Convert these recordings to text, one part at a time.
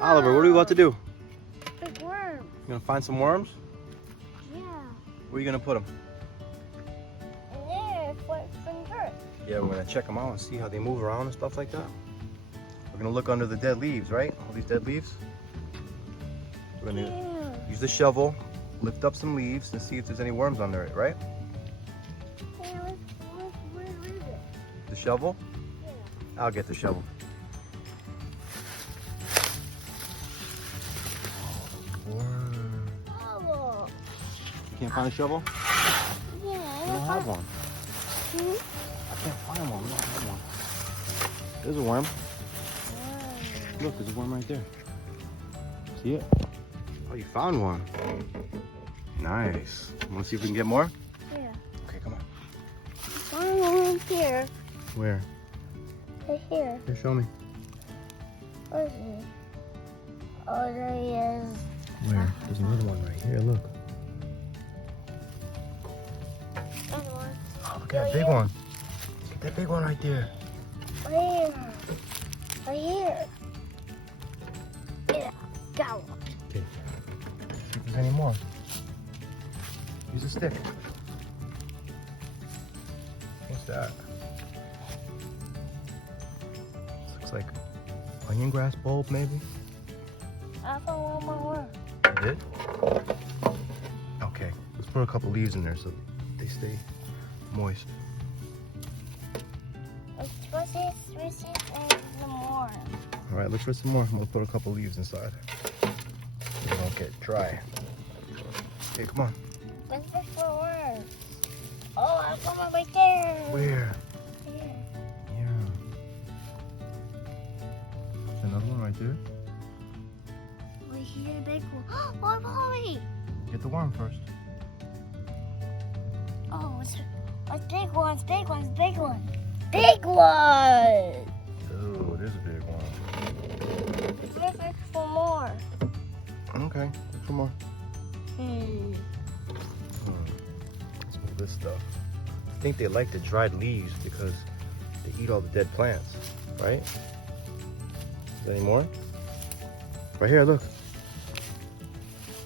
Oliver, what are we about to do? Big worm. You gonna find some worms? Yeah. Where are you gonna put them? And there, from dirt. Yeah, we're gonna check them out and see how they move around and stuff like that. We're gonna look under the dead leaves, right? All these dead leaves. We're gonna use the shovel, lift up some leaves and see if there's any worms under it, right? Yeah, where is it? The shovel? Yeah. I'll get the shovel. Worm. Oh. You can't find a shovel? Yeah, You don't have one. I can't find one. We don't have one. There's a worm. Look, there's a worm right there. See it? Oh, you found one. Nice. Want to see if we can get more? Yeah. Okay, come on. One right here. Where? Right here. Here, show me. Where is he? Oh, there he is. Where? There's another one right here. Look. Another one. Oh, look at that big one. Look at that big one right there. Where? Right here. Yeah, got one. Okay. See if there's any more. Use a stick. What's that? This looks like onion grass bulb, maybe. I found one more. You did? Okay. Let's put a couple leaves in there so they stay moist. What's this? And some more. All right, look for some more. I'm gonna put a couple leaves inside. So they don't get dry. Okay, come on. What's this for worms? Oh, I found one right there. Where? Here. Yeah. There's another one right there. Right here, big one. Oh, Ollie. Get the worm first. Oh, it's big ones, big ones, big one. Big one! Oh, there's a big one. Look for more. Okay, look for more. Hmm. Let's move this stuff. I think they like the dried leaves because they eat all the dead plants, right? Is there any more? Right here, look.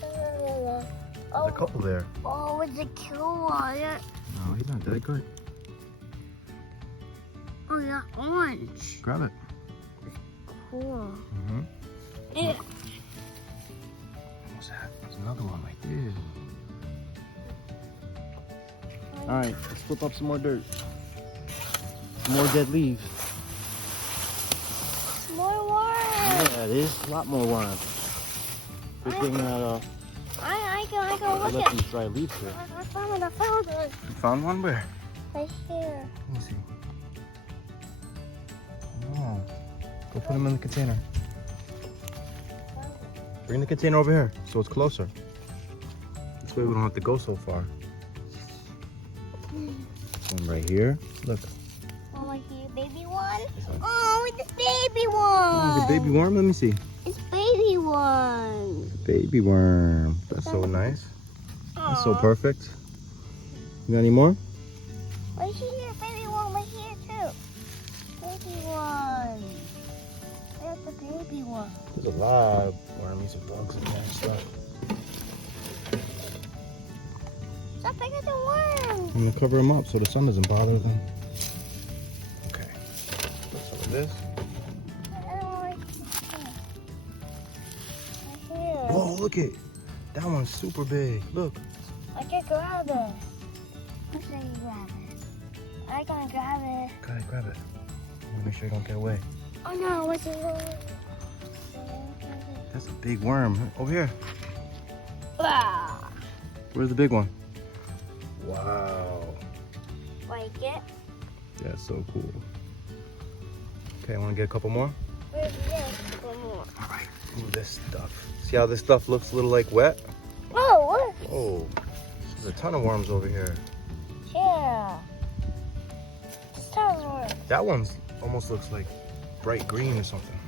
There's a couple there. Oh, it's a kill one. No, he's not dead. Good. Oh, yeah, orange. Grab it. Cool. Mm-hmm. Yeah. What's that? There's another one right there. All right, let's flip up some more dirt. Some more dead leaves. More worms. Yeah, there's a lot more worms. Good thing that I can I look left at. these dry leaves here. I found it. You found one? Where? Right here. Let me see. Oh, go put them in the container. Bring the container over here so it's closer. This way we don't have to go so far. One right here. Look. Oh, right here, baby one. This one. Oh, it's a baby one. Oh, the baby worm. Let me see. It's baby one. Baby worm. That's so nice. That's so Aw. perfect. You got any more? Right here, baby one, right here too. Baby one. There's the baby one. There's a lot of wormies and bugs in there and stuff. Stop picking the worm. I'm gonna cover them up so the sun doesn't bother them. Okay. Put some of this. Right here. Whoa, look it. That one's super big. Look. I can grab it. I'm gonna grab it. I can grab it. Go ahead, grab it. Make sure you don't get away. Oh no, what's it? That's a big worm. Over here. Ah. Where's the big one? Wow. Like it? That's so cool. Okay, I want to get a couple more. Where's this? One more. All right, move this stuff. See how this stuff looks a little like wet? Oh, what? Oh, there's a ton of worms over here. Yeah. This sounds work. That one's almost looks like bright green or something.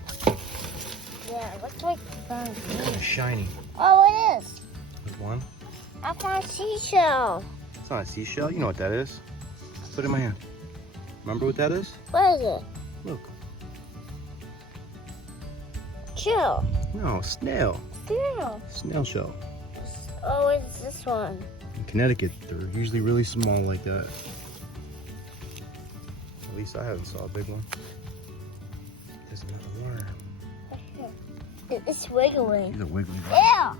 Yeah, looks like fun. It's shiny. Oh, it is. There's one. I found seashell. It's not a seashell. You know what that is. Put it in my hand. Remember what that is? What is it? Look. Chill. No, snail. Snail. Snail shell. Oh, it's this one. In Connecticut, they're usually really small like that. At least I haven't saw a big one. There's another worm. It's wiggling. These are wiggly. Yeah.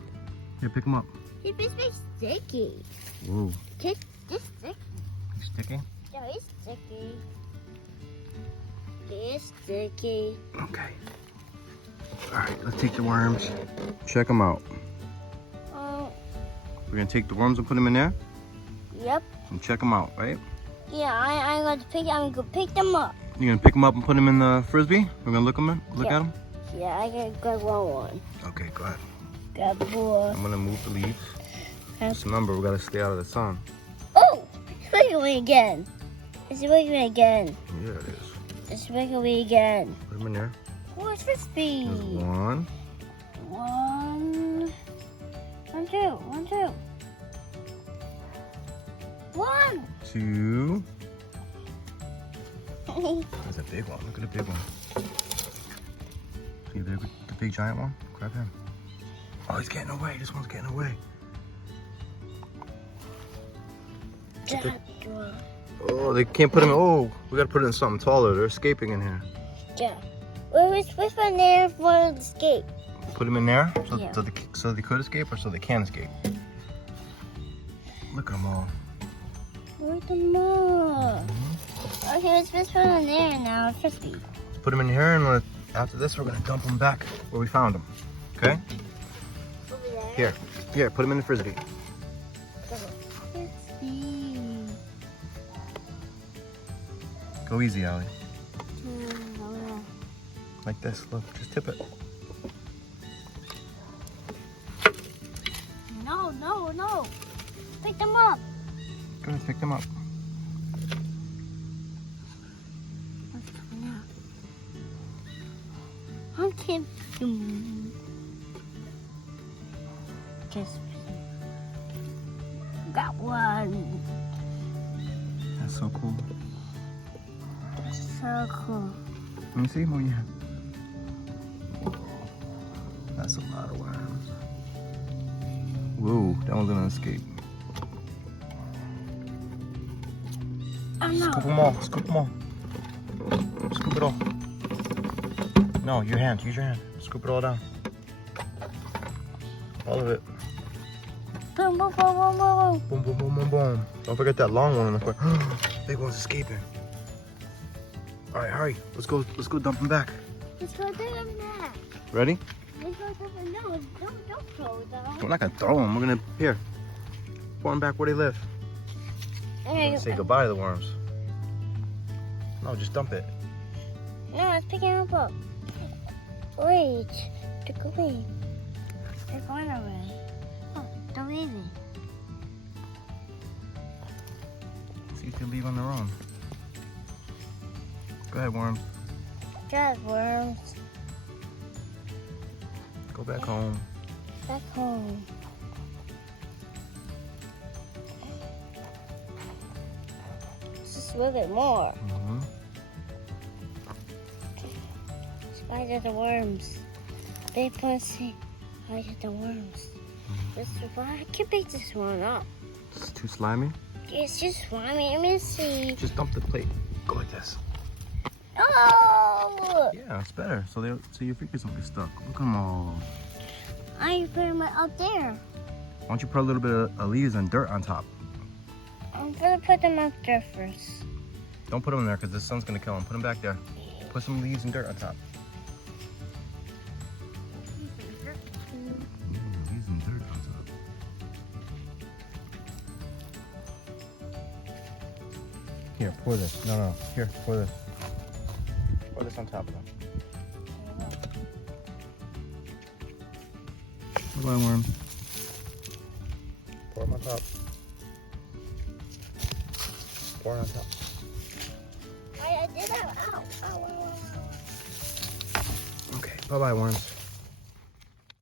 Here, pick them up. It's very sticky. Whoa. This sticky. You sticky? Yeah, it's sticky. It's sticky. Okay. All right, let's take the worms. Check them out. We're gonna take the worms and put them in there Yep. and check them out, right? Yeah, I'm gonna pick them up. You're gonna pick them up and put them in the frisbee? We're gonna look at them? Yeah, I can grab one. Okay, go ahead. Grab one. I'm gonna move the leaves. Just remember, we gotta stay out of the sun. Oh, it's wiggling again. It's wiggling again. Yeah, it is. It's wiggling again. Put them in there. What's this be? There's one. One, two. One. Two. There's a big one. Look at the big one. See the big giant one? Grab him. Oh, he's getting away. This one's getting away. Oh, they can't put him in. Oh, we gotta put it in something taller. They're escaping in here. Yeah. Which one there for the escape? Put him in there so, Yeah. so they could escape or so they can escape. Look at them all. Look at them all. Okay, let's put one in there now. Frisbee. Let's put them in here and after this we're gonna dump them back where we found them. Okay? Over there. Here, put them in the frisbee. Go easy, Ollie. Like this, look, just tip it. No. Pick them up. Go ahead, pick them up. I can't just got one. That's so cool. So cool. Let me see more you have. That's a lot of worms. Whoa, that one's gonna escape. Oh no. Scoop them all, scoop them all. Scoop it all. No, your hand, use your hand. Scoop it all down. All of it. Boom, boom, boom, boom, boom, Boom, boom, boom, boom, boom. Don't forget that long one in the corner. Big one's escaping. All right, hurry. Let's go dump them back. Let's go do them back. Ready? Let's go do them. No, don't throw them. We're not gonna throw them. We're gonna, here. Pour them back where they live. Okay. Say goodbye to the worms. No, just dump it. No, let's pick them up. Wait, they're going. They're going already. Oh, they're leaving. See if they leave on their own. Go ahead, worms. Got worms. Go back home. Back home. Just a little bit more. Mm-hmm. Spider the worms. Big pussy. Spider the worms. This is why I can pick this one up. It's too slimy. It's just slimy. Let me see. Just dump the plate. Go like this. Oh! Yeah, it's better. So your fingers won't get stuck. Look at them all. I put them up there. Why don't you put a little bit of leaves and dirt on top? I'm gonna put them up there first. Don't put them in there because the sun's gonna kill them. Put them back there. Put some leaves and dirt on top. Leaves and dirt on top. Here, pour this. No. Here, pour this. Pour this on top of them. Bye-bye, worm. Pour them on top. Pour it on top. I did that. Ow. Okay, bye-bye, worms.